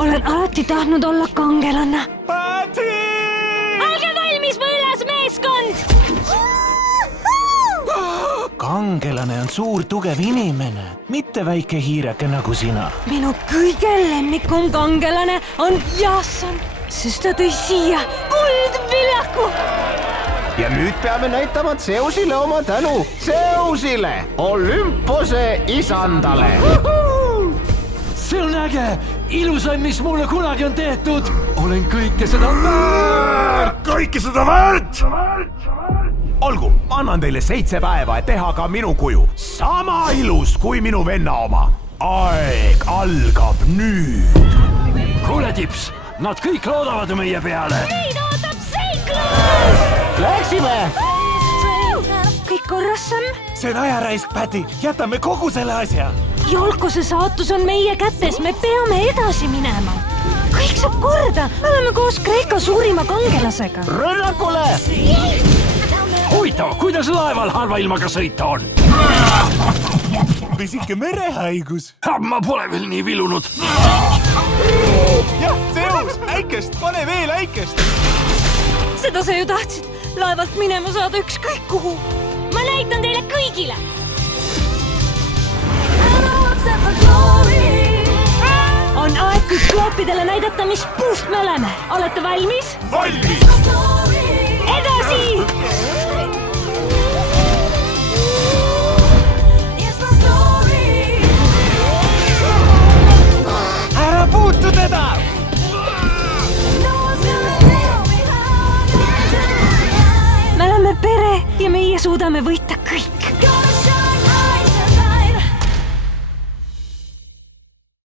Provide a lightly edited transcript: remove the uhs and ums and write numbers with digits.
olen alati tahtnud olla kangelane. Patti! Olge valmis, mu üles meeskond! Kangelane on suur tugev inimene, mitte väike hiireke nagu sina. Minu kõige lemmikum kangelane on Jason, sest ta tõi siia kuldviljaku. Ja nüüd peame näitama Zeusile oma tänu. Zeusile, Olympose isandale. See on äge! Ilusaim, mis mulle kunagi on tehtud! Olen kõike seda väärt! Kõike seda väärt! Olgu, annan teile 7 päeva, et teha ka minu kuju. Sama ilus kui minu venna oma. Aeg algab nüüd. Kuule, Tips, nad kõik loodavad meie peale. Meid ootab seiklus! Läksime! Kõik korras, Sam? See on ajaraisk, Patti. Jätame kogu selle asja. Jolkuse saatus on meie kätes, me peame edasi minema. Kõik saab korda, me oleme koos Kreeka suurima kangelasega. Rünnakule! Huvitav, kuidas laeval halva ilmaga sõita on? Või siuke merehaigus. Ma pole veel nii vilunud. Jah, Zeus, äikest, pane veel äikest. Seda sa ju tahtsid, laevalt minema saada ükskõik kuhu. Ma näitan teile kõigile. On aeg küklaapidele näidata, mis puust me oleme. Olete valmis? Valmis! Edasi! Ära puutu teda! Me oleme pere ja meie suudame võita